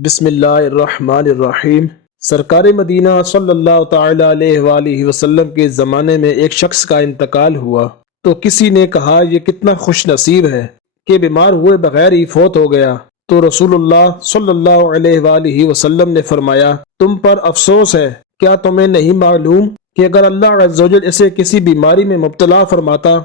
بسم اللہ الرحمن الرحیم۔ سرکار مدینہ صلی اللہ تعالی علیہ وآلہ وسلم کے زمانے میں ایک شخص کا انتقال ہوا تو کسی نے کہا یہ کتنا خوش نصیب ہے کہ بیمار ہوئے بغیر ہی فوت ہو گیا۔ تو رسول اللہ صلی اللہ علیہ وآلہ وسلم نے فرمایا تم پر افسوس ہے، کیا تمہیں نہیں معلوم کہ اگر اللہ عز و جل اسے کسی بیماری میں مبتلا فرماتا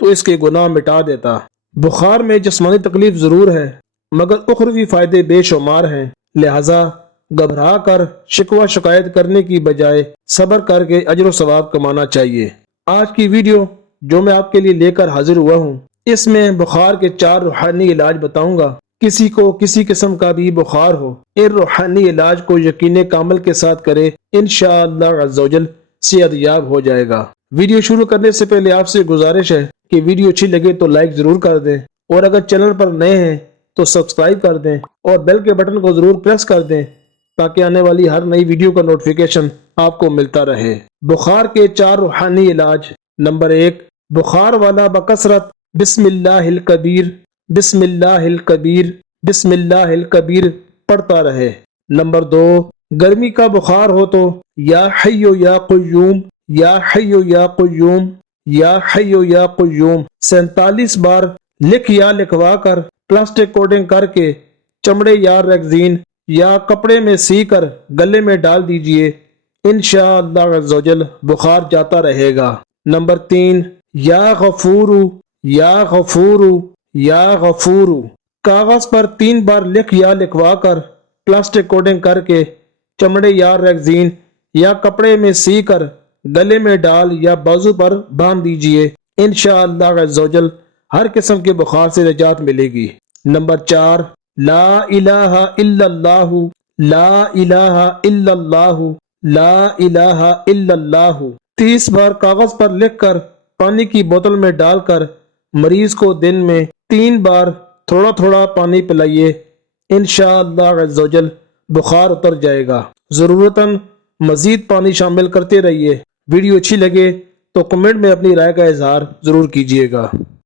تو اس کے گناہ مٹا دیتا۔ بخار میں جسمانی تکلیف ضرور ہے مگر اخروی فائدے بے شمار ہیں، لہذا گھبرا کر شکوہ شکایت کرنے کی بجائے صبر کر کے اجر و ثواب کمانا چاہیے۔ آج کی ویڈیو جو میں آپ کے لیے لے کر حاضر ہوا ہوں، اس میں بخار کے 4 روحانی علاج بتاؤں گا۔ کسی کو کسی قسم کا بھی بخار ہو، ان روحانی علاج کو یقین کامل کے ساتھ کرے، انشاءاللہ عز و جل صحت یاب ہو جائے گا۔ ویڈیو شروع کرنے سے پہلے آپ سے گزارش ہے کہ ویڈیو اچھی لگے تو لائک ضرور کر دیں، اور اگر چینل پر نئے ہیں تو سبسکرائب کر دیں اور بیل کے بٹن کو ضرور پریس کر دیں تاکہ آنے والی ہر نئی ویڈیو کا نوٹیفیکیشن آپ کو ملتا رہے۔ بخار کے 4 روحانی علاج۔ نمبر 1، بخار والا بکثرت بسم اللہ الکبیر بسم اللہ الکبیر بسم اللہ الکبیر پڑھتا رہے۔ نمبر 2، گرمی کا بخار ہو تو یا حی یا قیوم یا حی یا قیوم یا حی یا قیوم 47 بار لکھ یا لکھوا کر پلاسٹک کوٹنگ کر کے چمڑے یا ریگزین یا کپڑے میں سی کر گلے میں ڈال دیجئے، انشاءاللہ عز و جل بخار جاتا رہے گا۔ نمبر 3، یا غفورو یا غفورو یا غفورو کاغذ پر 3 بار لکھ یا لکھوا کر پلاسٹک کوٹنگ کر کے چمڑے یا ریگزین یا کپڑے میں سی کر گلے میں ڈال یا بازو پر باندھ دیجئے، انشاءاللہ عز و جل ہر قسم کے بخار سے نجات ملے گی۔ نمبر 4، لا الہ الا اللہ لا الہ الا اللہ لا الہ الا اللہ 30 بار کاغذ پر لکھ کر پانی کی بوتل میں ڈال کر مریض کو دن میں 3 بار تھوڑا تھوڑا پانی پلائیے، انشاءاللہ عز و جل بخار اتر جائے گا۔ ضرورتاً مزید پانی شامل کرتے رہیے۔ ویڈیو اچھی لگے تو کمنٹ میں اپنی رائے کا اظہار ضرور کیجیے گا۔